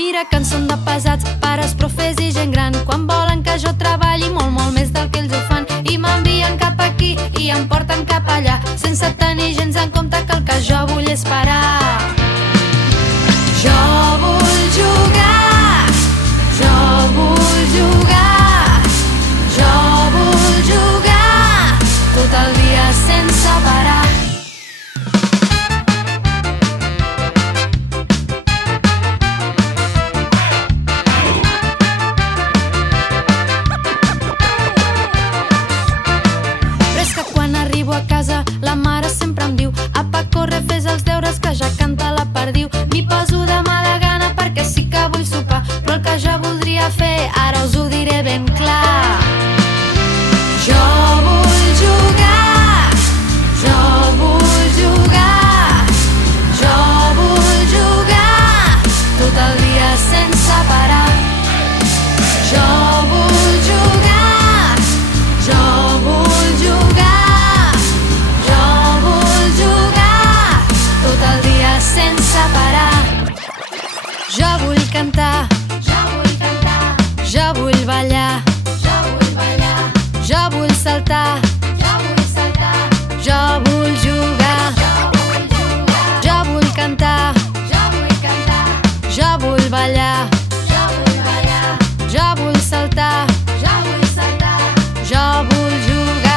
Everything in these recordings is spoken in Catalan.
Mira que en són de pesats, pares, profes i gent gran, quan volen que jo treballi molt, molt més del que ells ho fan, i m'envien cap aquí i em porten cap allà, sense tenir gens en compte que el que jo vull és parar. Jo vull jugar, jo vull jugar, jo vull jugar tot el dia sense parar. A casa la mare sempre em diu: apa, corre, fes els deures que ja canta la perdiu. M'hi poso de mala gana perquè sí que vull sopar, però el que jo voldria fer ara us ho diré ben clar. Jo vull jugar, jo vull jugar, jo vull jugar tot el dia sense parar. Jo vull jugar, jo vull jugar, sense parar. Jo vull cantar, jo vull cantar, jo vull ballar, jo vull ballar, jo vull saltar, jo vull saltar, jo vull jugar, jo vull jugar, jo vull cantar, jo vull cantar, jo vull ballar, jo vull ballar, jo vull saltar, jo vull saltar, jo vull jugar.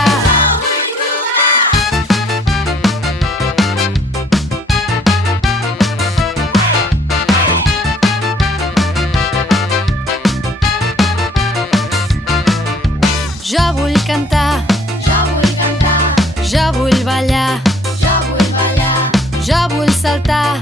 Jo vull cantar, jo vull cantar, jo vull ballar, jo vull ballar, jo vull saltar,